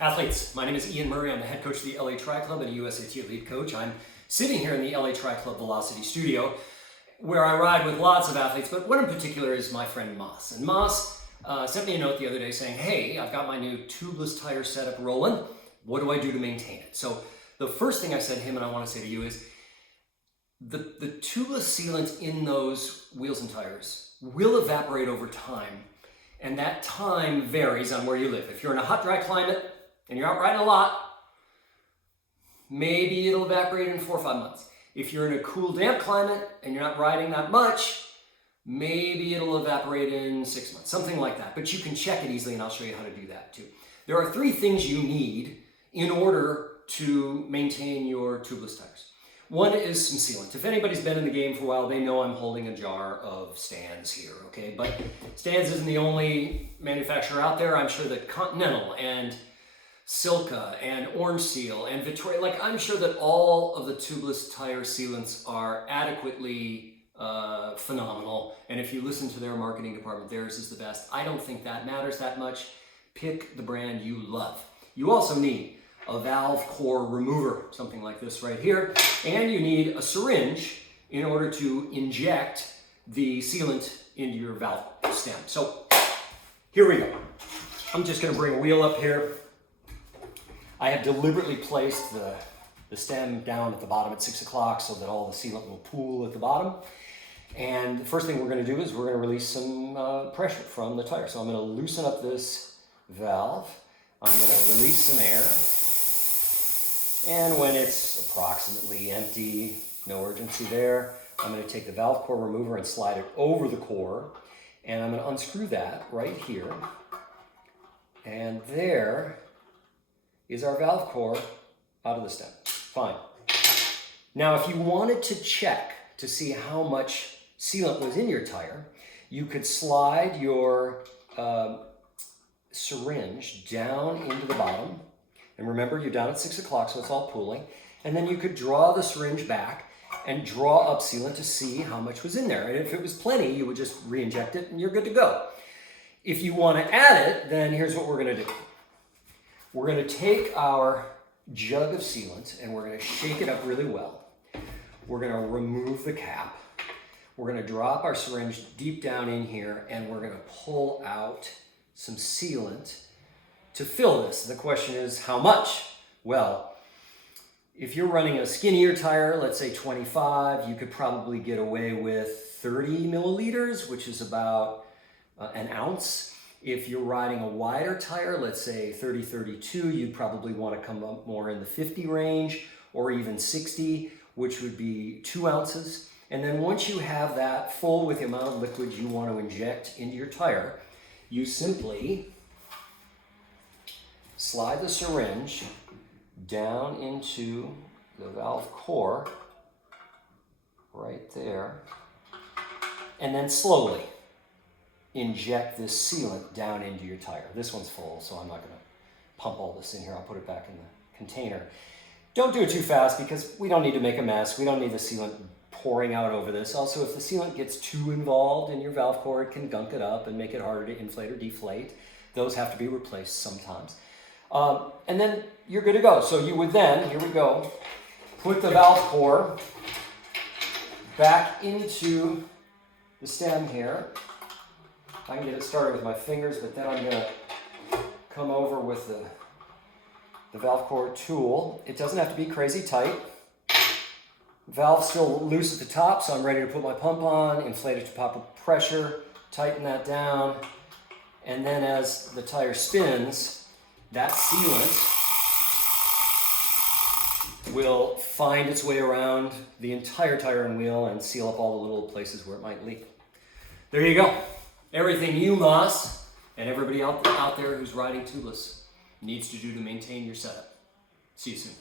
Athletes, my name is Ian Murray. I'm the head coach of the LA Tri Club and a USAT elite coach. I'm sitting here in the LA Tri Club Velocity Studio where I ride with lots of athletes, but one in particular is my friend Mas. And Mas sent me a note the other day saying, hey, I've got my new tubeless tire setup rolling. What do I do to maintain it? So the first thing I said to him and I want to say to you is the tubeless sealant in those wheels and tires will evaporate over time. And that time varies on where you live. If you're in a hot, dry climate and you're out riding a lot, maybe it'll evaporate in 4 or 5 months. If you're in a cool, damp climate and you're not riding that much, maybe it'll evaporate in 6 months, something like that. But you can check it easily and I'll show you how to do that too. There are 3 things you need in order to maintain your tubeless tires. One is some sealant. If anybody's been in the game for a while, they know I'm holding a jar of Stan's here, okay? But Stan's isn't the only manufacturer out there. I'm sure that Continental and Silca and Orange Seal and Victoria, like I'm sure that all of the tubeless tire sealants are adequately phenomenal. And if you listen to their marketing department, theirs is the best. I don't think that matters that much. Pick the brand you love. You also need a valve core remover, something like this right here, and you need a syringe in order to inject the sealant into your valve stem. So here we go. I'm just going to bring a wheel up here. I have deliberately placed the stem down at the bottom at 6 o'clock so that all the sealant will pool at the bottom. And the first thing we're going to do is we're going to release some pressure from the tire. So I'm going to loosen up this valve. I'm going to release some air. And when it's approximately empty, no urgency there, I'm going to take the valve core remover and slide it over the core. And I'm going to unscrew that right here. And there is our valve core out of the stem. Fine. Now, if you wanted to check to see how much sealant was in your tire, you could slide your syringe down into the bottom. And remember, you're down at 6 o'clock, so it's all pooling. And then you could draw the syringe back and draw up sealant to see how much was in there. And if it was plenty, you would just re-inject it and you're good to go. If you want to add it, then here's what we're going to do. We're going to take our jug of sealant and we're going to shake it up really well. We're going to remove the cap. We're going to drop our syringe deep down in here and we're going to pull out some sealant to fill this. The question is, how much? Well, if you're running a skinnier tire, let's say 25, you could probably get away with 30 milliliters, which is about an ounce. If you're riding a wider tire, let's say 30, 32, you'd probably want to come up more in the 50 range or even 60, which would be 2 ounces. And then once you have that full with the amount of liquid you want to inject into your tire, you simply slide the syringe down into the valve core right there, and then slowly inject this sealant down into your tire. This one's full, so I'm not going to pump all this in here. I'll put it back in the container. Don't do it too fast because we don't need to make a mess. We don't need the sealant pouring out over this. Also, if the sealant gets too involved in your valve core, it can gunk it up and make it harder to inflate or deflate. Those have to be replaced sometimes. And then you're good to go. So you would then, here we go, put the valve core back into the stem here. I can get it started with my fingers, but then I'm going to come over with the valve core tool. It doesn't have to be crazy tight. Valve's still loose at the top, so I'm ready to put my pump on, inflate it to proper pressure, tighten that down, and then as the tire spins, that sealant will find its way around the entire tire and wheel and seal up all the little places where it might leak. There you go. Everything you, Mas, and everybody out there who's riding tubeless needs to do to maintain your setup. See you soon.